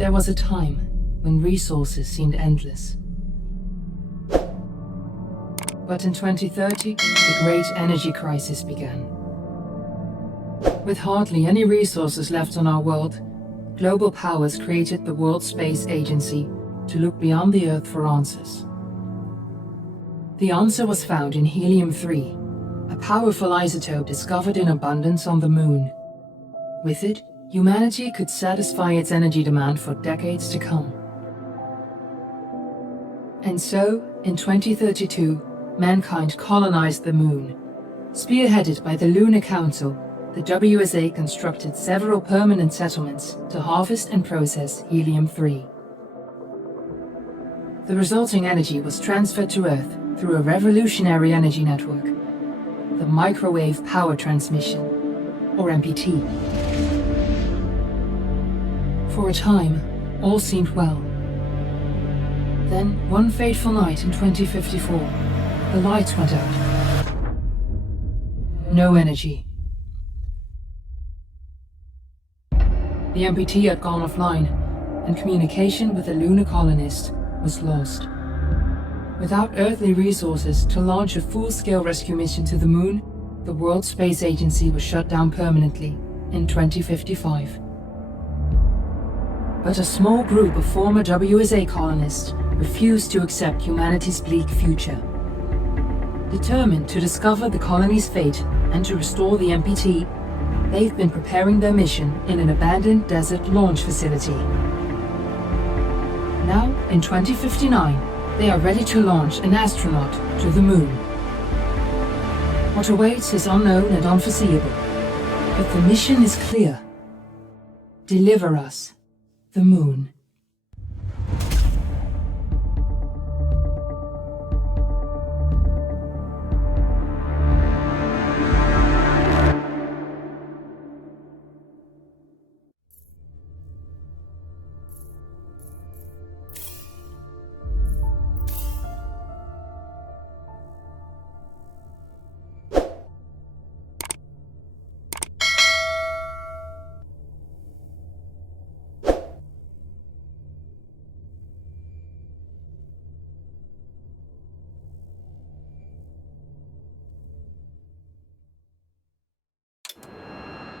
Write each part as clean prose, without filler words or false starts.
There was a time when resources seemed endless. But in 2030, the great energy crisis began. With hardly any resources left on our world, global powers created the World Space Agency to look beyond the Earth for answers. The answer was found in helium-3, a powerful isotope discovered in abundance on the Moon. With it, humanity could satisfy its energy demand for decades to come. And so, in 2032, mankind colonized the Moon. Spearheaded by the Lunar Council, the WSA constructed several permanent settlements to harvest and process helium-3. The resulting energy was transferred to Earth through a revolutionary energy network, the Microwave Power Transmission, or MPT. For a time, all seemed well. Then, one fateful night in 2054, the lights went out. No energy. The MPT had gone offline, and communication with the lunar colonist was lost. Without earthly resources to launch a full-scale rescue mission to the Moon, the World Space Agency was shut down permanently in 2055. But a small group of former WSA colonists refused to accept humanity's bleak future. Determined to discover the colony's fate and to restore the MPT, they've been preparing their mission in an abandoned desert launch facility. Now, in 2059, they are ready to launch an astronaut to the Moon. What awaits is unknown and unforeseeable, but the mission is clear. Deliver us the Moon.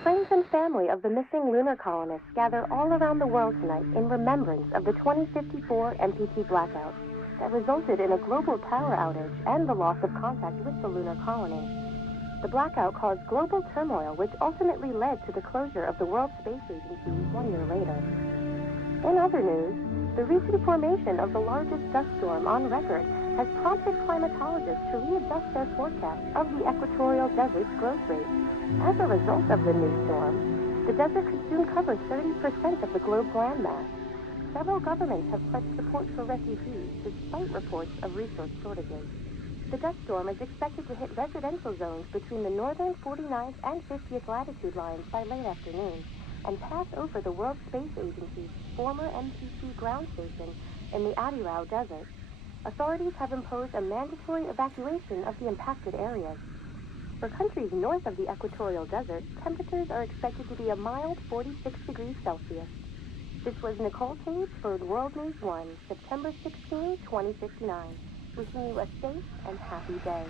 Friends and family of the missing lunar colonists gather all around the world tonight in remembrance of the 2054 MPT blackout that resulted in a global power outage and the loss of contact with the lunar colony. The blackout caused global turmoil, which ultimately led to the closure of the World Space Agency 1 year later. In other news, the recent formation of the largest dust storm on record has prompted climatologists to readjust their forecast of the equatorial desert's growth rate. As a result of the new storm, the desert could soon cover 30% of the globe's landmass. Several governments have pledged support for refugees, despite reports of resource shortages. The dust storm is expected to hit residential zones between the northern 49th and 50th latitude lines by late afternoon, and pass over the World Space Agency's former MPT ground station in the Adirau Desert. Authorities have imposed a mandatory evacuation of the impacted areas. For countries north of the equatorial desert, temperatures are expected to be a mild 46 degrees Celsius. This was Nicole Cage for World News 1, September 16, 2059. Wishing you a safe and happy day.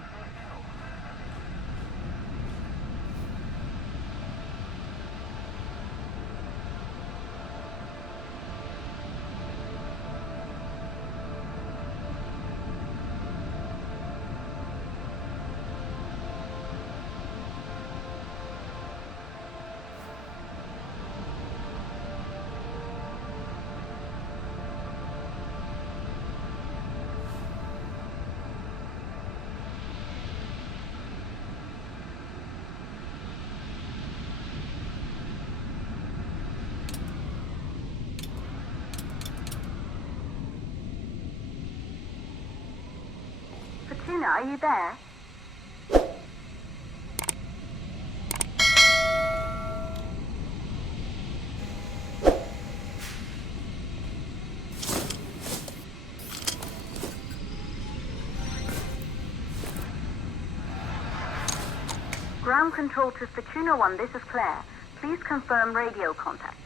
Fortuna, are you there? Ground control to Fortuna 1, this is Claire. Please confirm radio contact.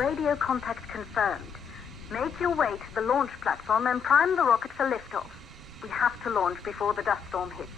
Radio contact confirmed. Make your way to the launch platform and prime the rocket for liftoff. We have to launch before the dust storm hits.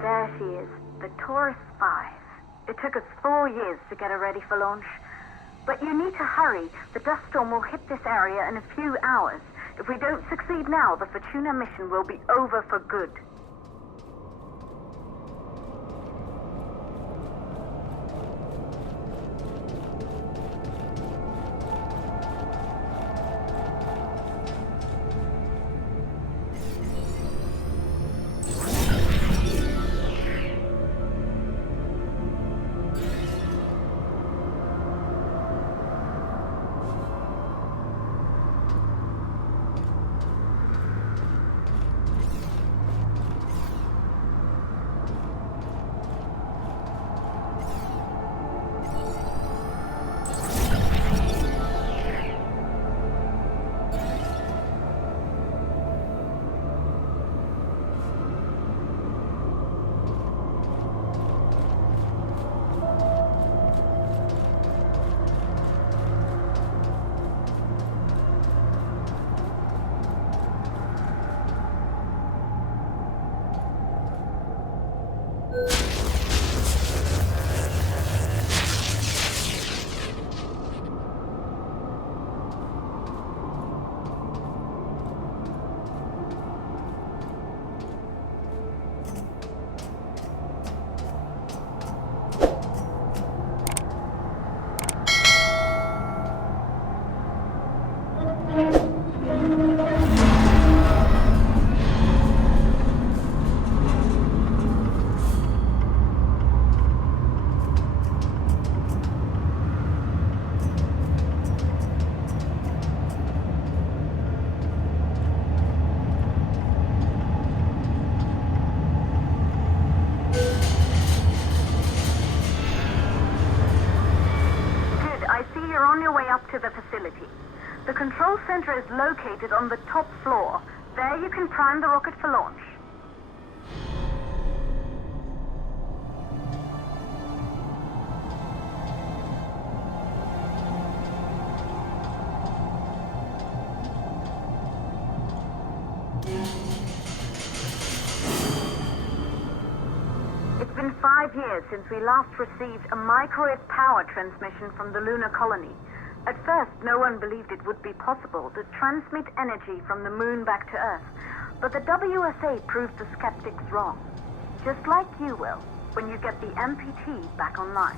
There she is, the Taurus 5. It took us 4 years to get her ready for launch. But you need to hurry. The dust storm will hit this area in a few hours. If we don't succeed now, the Fortuna mission will be over for good. To the facility. The control center is located on the top floor. There you can prime the rocket for launch. It's been 5 years since we last received a microwave power transmission from the lunar colony. At first, no one believed it would be possible to transmit energy from the moon back to Earth, but the WSA proved the skeptics wrong. Just like you will, when you get the MPT back online.